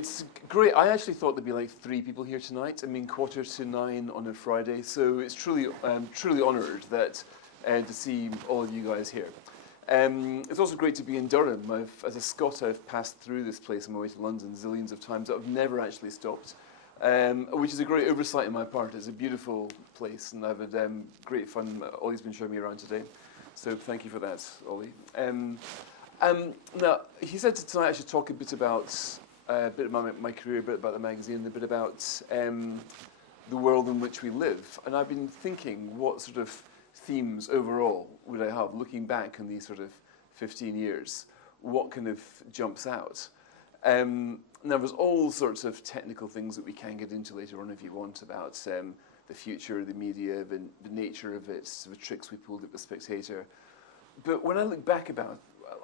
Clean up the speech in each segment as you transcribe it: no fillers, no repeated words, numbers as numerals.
it's great. I actually thought there'd be like 3 people here tonight. I mean, 8:45 on a Friday, so it's truly honoured that to see all of you guys here. It's also great to be in Durham. As a Scot, I've passed through this place on my way to London zillions of times. I've never actually stopped, which is a great oversight on my part. It's a beautiful place, and I've had great fun. Ollie's been showing me around today, so thank you for that, Ollie. Now, he said tonight I should talk a bit about my career, a bit about the magazine, a bit about the world in which we live. And I've been thinking, what sort of themes overall would I have, looking back on these sort of 15 years? What kind of jumps out? Now, there's all sorts of technical things that we can get into later on if you want about the future of the media, the nature of it, the tricks we pulled at the Spectator. But when I look back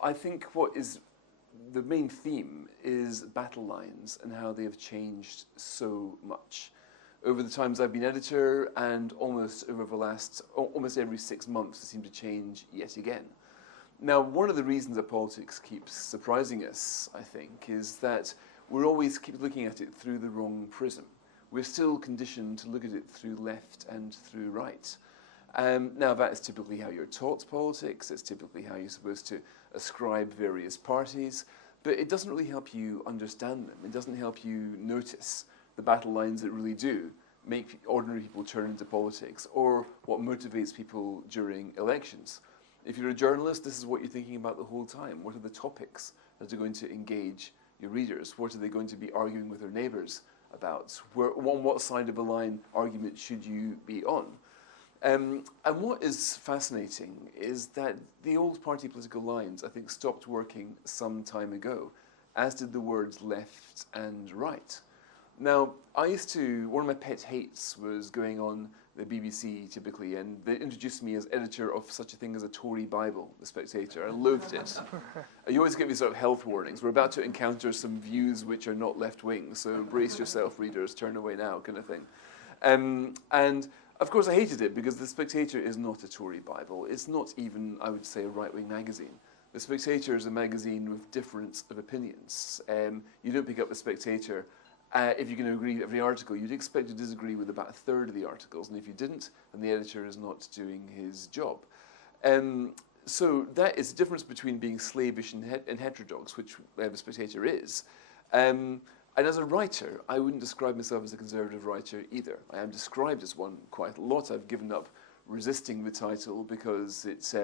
I think what is the main theme is battle lines and how they have changed so much over the times I've been editor, and almost every 6 months they seem to change yet again. Now, one of the reasons that politics keeps surprising us, I think, is that we always keep looking at it through the wrong prism. We're still conditioned to look at it through left and through right. Now, that is typically how you're taught politics. It's typically how you're supposed to ascribe various parties. But it doesn't really help you understand them. It doesn't help you notice the battle lines that really do make ordinary people turn into politics, or what motivates people during elections. If you're a journalist, this is what you're thinking about the whole time. What are the topics that are going to engage your readers? What are they going to be arguing with their neighbours about? On what side of the line argument should you be on? And what is fascinating is that the old party political lines, I think, stopped working some time ago, as did the words left and right. Now, one of my pet hates was going on the BBC typically, and they introduced me as editor of such a thing as a Tory Bible, The Spectator. I loathed it. You always get these sort of health warnings. We're about to encounter some views which are not left-wing, so brace yourself, readers, turn away now, kind of thing. And of course, I hated it because The Spectator is not a Tory Bible. It's not even, I would say, a right-wing magazine. The Spectator is a magazine with difference of opinions. You don't pick up The Spectator if you're going to agree with every article. You'd expect to disagree with about a third of the articles, and if you didn't, then the editor is not doing his job. So that is the difference between being slavish and heterodox, which The Spectator is. And as a writer, I wouldn't describe myself as a conservative writer either. I am described as one quite a lot. I've given up resisting the title because it's,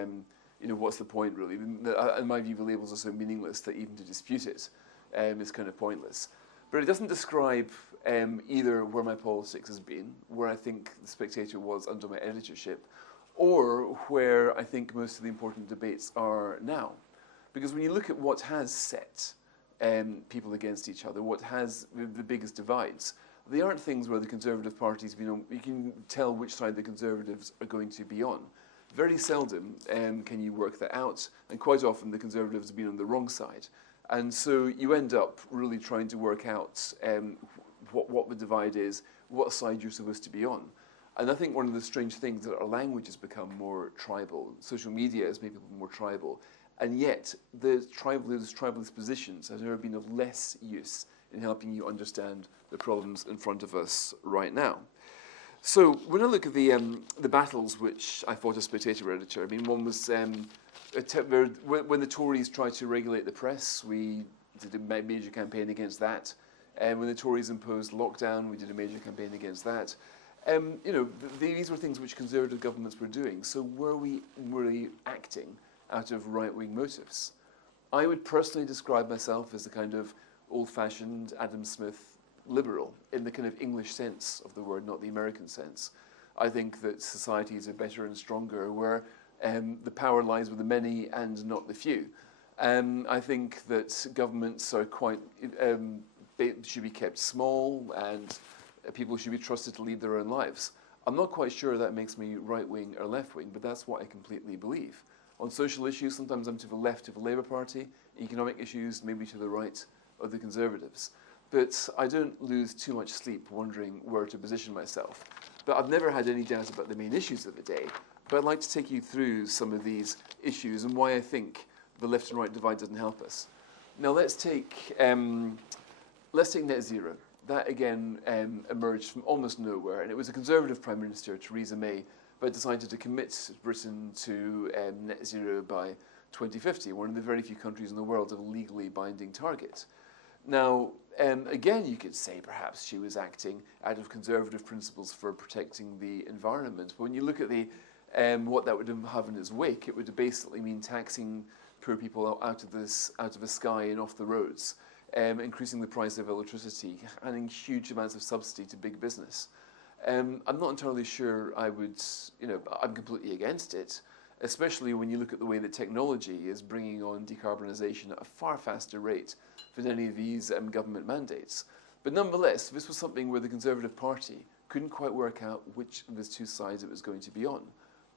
what's the point really? In my view, the labels are so meaningless that even to dispute it is kind of pointless. But it doesn't describe either where my politics has been, where I think The Spectator was under my editorship, or where I think most of the important debates are now. Because when you look at what has set people against each other, what has the biggest divides, they aren't things where the Conservative Party's been on. You can tell which side the Conservatives are going to be on. Very seldom can you work that out, and quite often the Conservatives have been on the wrong side. And so you end up really trying to work out what the divide is, what side you're supposed to be on. And I think one of the strange things is that our language has become more tribal. Social media has made people more tribal. And yet, those tribalist positions have never been of less use in helping you understand the problems in front of us right now. So when I look at the battles which I fought as Spectator editor, I mean, one was when the Tories tried to regulate the press, we did a major campaign against that. And when the Tories imposed lockdown, we did a major campaign against that. These were things which Conservative governments were doing. So were we really acting out of right-wing motives? I would personally describe myself as a kind of old-fashioned Adam Smith liberal, in the kind of English sense of the word, not the American sense. I think that societies are better and stronger where the power lies with the many and not the few. I think that governments are should be kept small, and people should be trusted to lead their own lives. I'm not quite sure that makes me right-wing or left-wing, but that's what I completely believe. On social issues, sometimes I'm to the left of the Labour Party. Economic issues, maybe to the right of the Conservatives. But I don't lose too much sleep wondering where to position myself. But I've never had any doubt about the main issues of the day. But I'd like to take you through some of these issues and why I think the left and right divide doesn't help us. Now let's take let's take net zero. That again emerged from almost nowhere, and it was a Conservative Prime Minister, Theresa May, but decided to commit Britain to net zero by 2050, one of the very few countries in the world to have a legally binding target. Now, again, you could say perhaps she was acting out of conservative principles for protecting the environment. But when you look at the what that would have in its wake, it would basically mean taxing poor people out of the sky and off the roads, increasing the price of electricity, adding huge amounts of subsidy to big business. I'm not entirely sure I would, I'm completely against it, especially when you look at the way that technology is bringing on decarbonisation at a far faster rate than any of these government mandates. But nonetheless, this was something where the Conservative Party couldn't quite work out which of the two sides it was going to be on.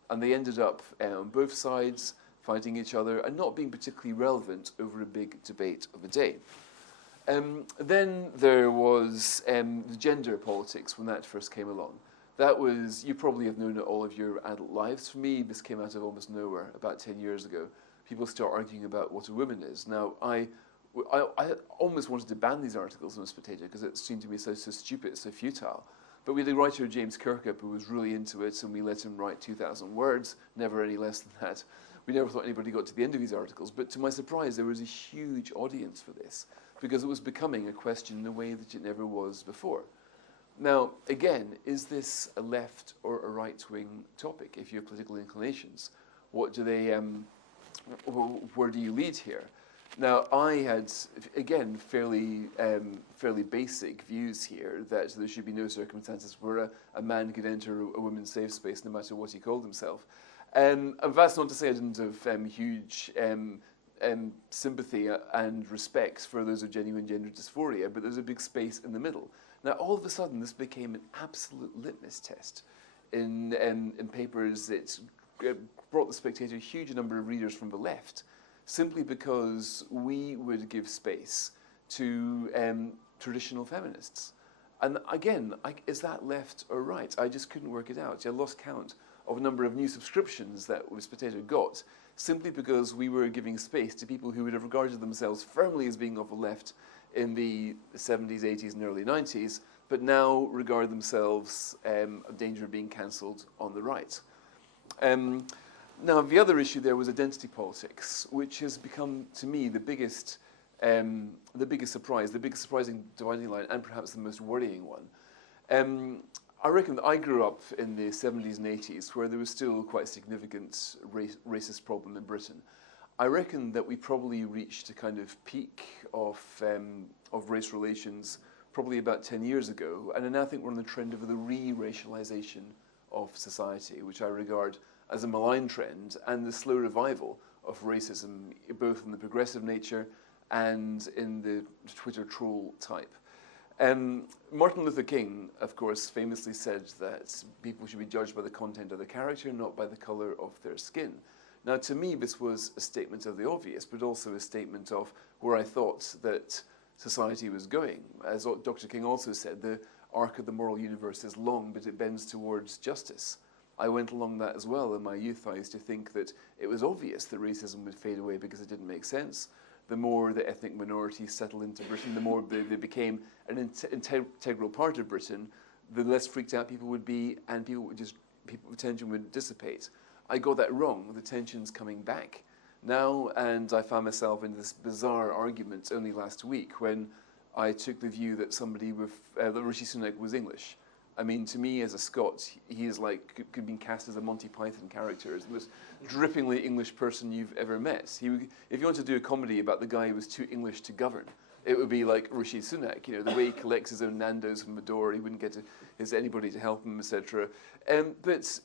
And they ended up on both sides, fighting each other and not being particularly relevant over a big debate of the day. Then there was the gender politics when that first came along. That was, you probably have known it all of your adult lives. For me, this came out of almost nowhere about 10 years ago. People start arguing about what a woman is. Now, I almost wanted to ban these articles in the Spectator because it seemed to me so stupid, so futile. But we had a writer, James Kirkup, who was really into it, and we let him write 2,000 words, never any less than that. We never thought anybody got to the end of these articles, but to my surprise, there was a huge audience for this, because it was becoming a question in a way that it never was before. Now, again, is this a left or a right-wing topic? If you have political inclinations, what do they, where do you lead here? Now, I had, again, fairly basic views here that there should be no circumstances where a man could enter a woman's safe space no matter what he called himself. And that's not to say I didn't have huge sympathy and respect for those with genuine gender dysphoria, but there's a big space in the middle. Now, all of a sudden, this became an absolute litmus test in papers. It brought the Spectator a huge number of readers from the left, simply because we would give space to traditional feminists. And again, is that left or right? I just couldn't work it out. I lost count of a number of new subscriptions that the Spectator got, simply because we were giving space to people who would have regarded themselves firmly as being of the left in the 70s, 80s, and early 90s, but now regard themselves in danger of being cancelled on the right. Now, the other issue there was identity politics, which has become, to me, the biggest surprise, the biggest surprising dividing line, and perhaps the most worrying one. I reckon that I grew up in the 70s and 80s, where there was still quite a significant racist problem in Britain. I reckon that we probably reached a kind of peak of race relations probably about 10 years ago, and I now think we're on the trend of the re-racialization of society, which I regard as a malign trend, and the slow revival of racism, both in the progressive nature and in the Twitter troll type. Martin Luther King, of course, famously said that people should be judged by the content of their character, not by the color of their skin. Now, to me, this was a statement of the obvious, but also a statement of where I thought that society was going. As Dr. King also said, the arc of the moral universe is long, but it bends towards justice. I went along that as well. In my youth, I used to think that it was obvious that racism would fade away because it didn't make sense. The more the ethnic minorities settled into Britain, the more they became an integral part of Britain, the less freaked out people would be, and the tension would dissipate. I got that wrong. The tension's coming back now, and I found myself in this bizarre argument only last week when I took the view that somebody with that Rishi Sunak was English. I mean, to me, as a Scot, he is like could be cast as a Monty Python character, as the most drippingly English person you've ever met. If you want to do a comedy about the guy who was too English to govern, it would be like Rishi Sunak. You know, the way he collects his own Nando's from the door, he wouldn't get anybody to help him, etc. But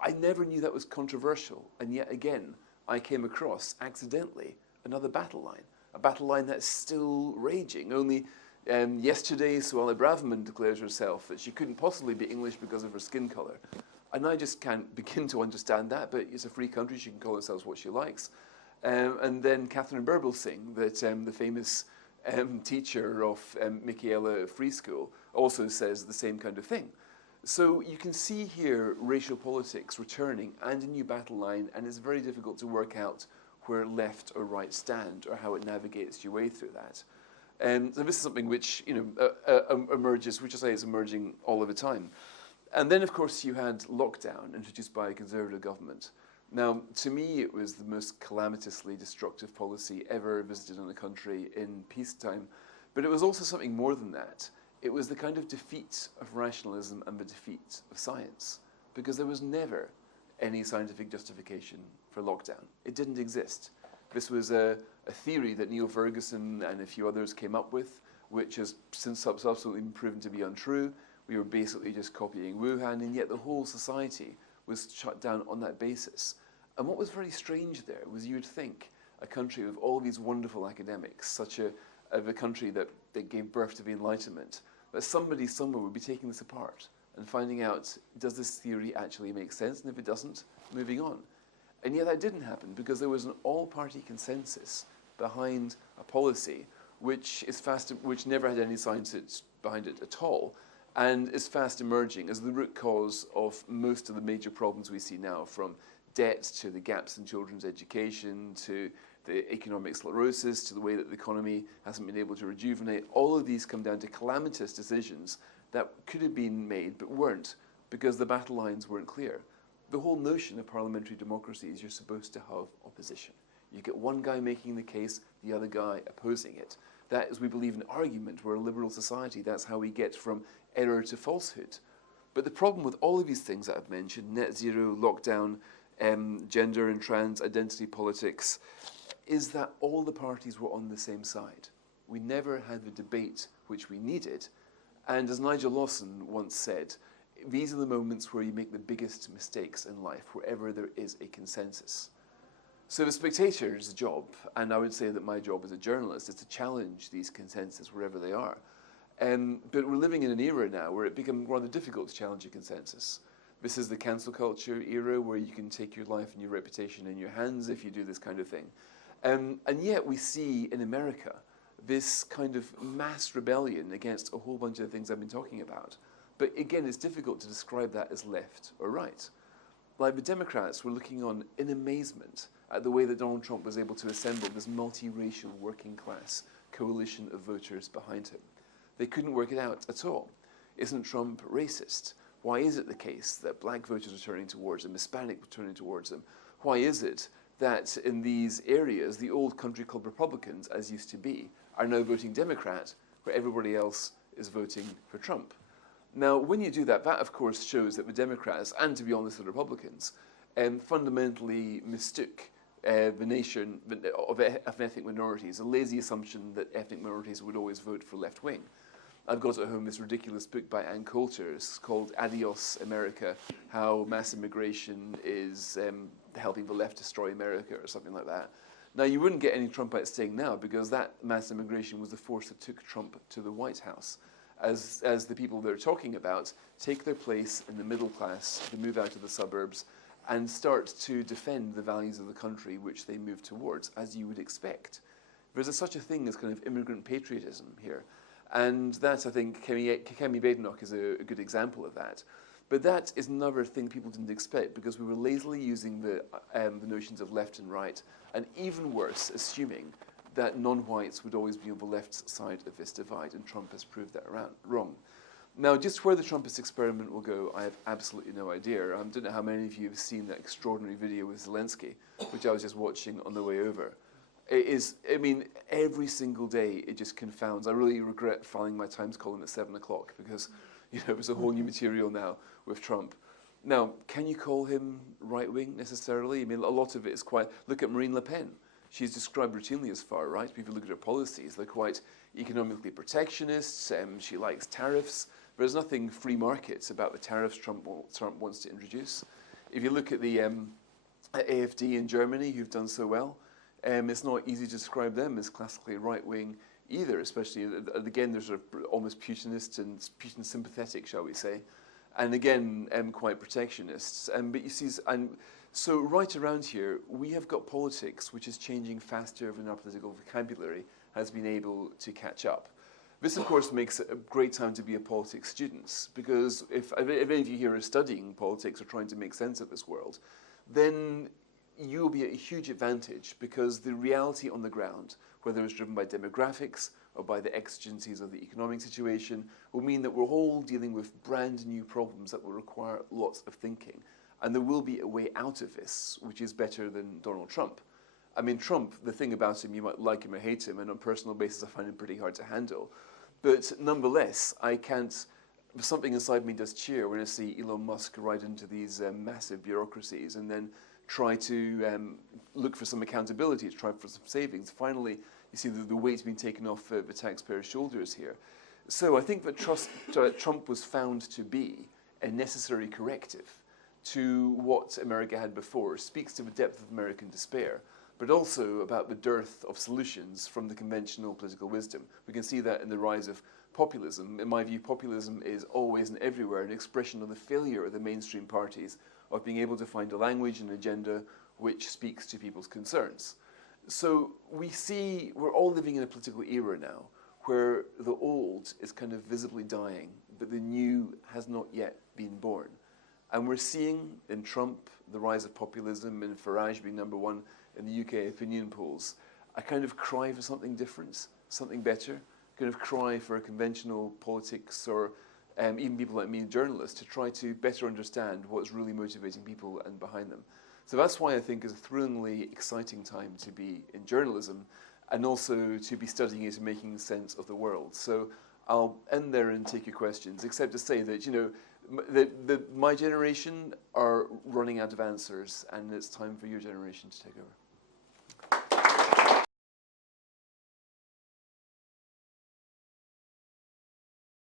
I never knew that was controversial, and yet again, I came across accidentally another battle line, a battle line that's still raging. Only yesterday, Suella Braverman declared herself that she couldn't possibly be English because of her skin colour. And I just can't begin to understand that, but it's a free country, she can call herself what she likes. And then Catherine Birbalsingh, the famous teacher of Michaela Free School, also says the same kind of thing. So you can see here racial politics returning and a new battle line, and it's very difficult to work out where left or right stand or how it navigates your way through that. So this is something which emerges, which I say is emerging all of the time. And then, of course, you had lockdown introduced by a Conservative government. Now, to me, it was the most calamitously destructive policy ever visited on a country in peacetime. But it was also something more than that. It was the kind of defeat of rationalism and the defeat of science, because there was never any scientific justification for lockdown. It didn't exist. This was a theory that Neil Ferguson and a few others came up with, which has since subsequently been proven to be untrue. We were basically just copying Wuhan, and yet the whole society was shut down on that basis. And what was very strange there was you would think a country with all these wonderful academics, such a country that gave birth to the Enlightenment, that somebody somewhere would be taking this apart and finding out, does this theory actually make sense? And if it doesn't, moving on. And yet that didn't happen because there was an all-party consensus behind a policy which never had any science behind it at all, and is fast emerging as the root cause of most of the major problems we see now, from debt to the gaps in children's education to the economic sclerosis to the way that the economy hasn't been able to rejuvenate. All of these come down to calamitous decisions that could have been made but weren't because the battle lines weren't clear. The whole notion of parliamentary democracy is you're supposed to have opposition. You get one guy making the case, the other guy opposing it. That is, we believe, an argument. We're a liberal society. That's how we get from error to falsehood. But the problem with all of these things that I've mentioned, net zero, lockdown, gender and trans identity politics, is that all the parties were on the same side. We never had the debate which we needed. And as Nigel Lawson once said, these are the moments where you make the biggest mistakes in life, wherever there is a consensus. So the Spectator's job, and I would say that my job as a journalist, is to challenge these consensus wherever they are. But we're living in an era now where it becomes rather difficult to challenge a consensus. This is the cancel culture era where you can take your life and your reputation in your hands if you do this kind of thing. And yet we see in America this kind of mass rebellion against a whole bunch of things I've been talking about. But again, it's difficult to describe that as left or right. Like the Democrats were looking on in amazement at the way that Donald Trump was able to assemble this multiracial working class coalition of voters behind him. They couldn't work it out at all. Isn't Trump racist? Why is it the case that black voters are turning towards him, Hispanic are turning towards him? Why is it that in these areas, the old country club Republicans, as used to be, are now voting Democrat, where everybody else is voting for Trump? Now, when you do that, that of course shows that the Democrats, and to be honest, the Republicans, fundamentally mistook the nation of ethnic minorities, a lazy assumption that ethnic minorities would always vote for left wing. I've got at home this ridiculous book by Ann Coulter. It's called Adios America, How Mass Immigration is Helping the Left Destroy America, or something like that. Now, you wouldn't get any Trumpites staying now because that mass immigration was the force that took Trump to the White House. As the people they're talking about take their place in the middle class, to move out of the suburbs, and start to defend the values of the country which they move towards, as you would expect. There's such a thing as kind of immigrant patriotism here. And that, I think, Kemi Badenoch is a good example of that. But that is another thing people didn't expect because we were lazily using the notions of left and right, and even worse, assuming that non-whites would always be on the left side of this divide, and Trump has proved that wrong. Now, just where the Trumpist experiment will go, I have absolutely no idea. I don't know how many of you have seen that extraordinary video with Zelensky, which I was just watching on the way over. It is, I mean, every single day it just confounds. I really regret filing my Times column at 7 o'clock because, there's a whole new material now with Trump. Now, can you call him right-wing necessarily? I mean, a lot of it is quite, look at Marine Le Pen. She's described routinely as far right. If you look at her policies, they're quite economically protectionist. She likes tariffs. There's nothing free markets about the tariffs Trump wants to introduce. If you look at the AfD in Germany, who've done so well, it's not easy to describe them as classically right-wing either, especially, again, they're sort of almost Putinist and Putin sympathetic, shall we say, and again, quite protectionists. But you see, and so right around here, we have got politics which is changing faster than our political vocabulary has been able to catch up. This, of course, makes it a great time to be a politics student, because if any of you here are studying politics or trying to make sense of this world, then you will be at a huge advantage because the reality on the ground, whether it's driven by demographics or by the exigencies of the economic situation, will mean that we're all dealing with brand new problems that will require lots of thinking. And there will be a way out of this, which is better than Donald Trump. I mean, Trump, the thing about him, you might like him or hate him, and on a personal basis I find him pretty hard to handle. But nonetheless, something inside me does cheer when I see Elon Musk ride into these massive bureaucracies and then try to look for some accountability, to try for some savings. Finally, you see the weight's been taken off the taxpayers' shoulders here. So I think that Trump was found to be a necessary corrective to what America had before, speaks to the depth of American despair, but also about the dearth of solutions from the conventional political wisdom. We can see that in the rise of populism. In my view, populism is always and everywhere an expression of the failure of the mainstream parties of being able to find a language and agenda which speaks to people's concerns. So we're all living in a political era now where the old is kind of visibly dying, but the new has not yet been born. And we're seeing in Trump the rise of populism and Farage being number one in the UK opinion polls, a kind of cry for something different, something better, kind of cry for conventional politics or even people like me, journalists, to try to better understand what's really motivating people and behind them. So that's why I think it's a thrillingly exciting time to be in journalism and also to be studying it and making sense of the world. So I'll end there and take your questions, except to say that, my generation are running out of answers and it's time for your generation to take over.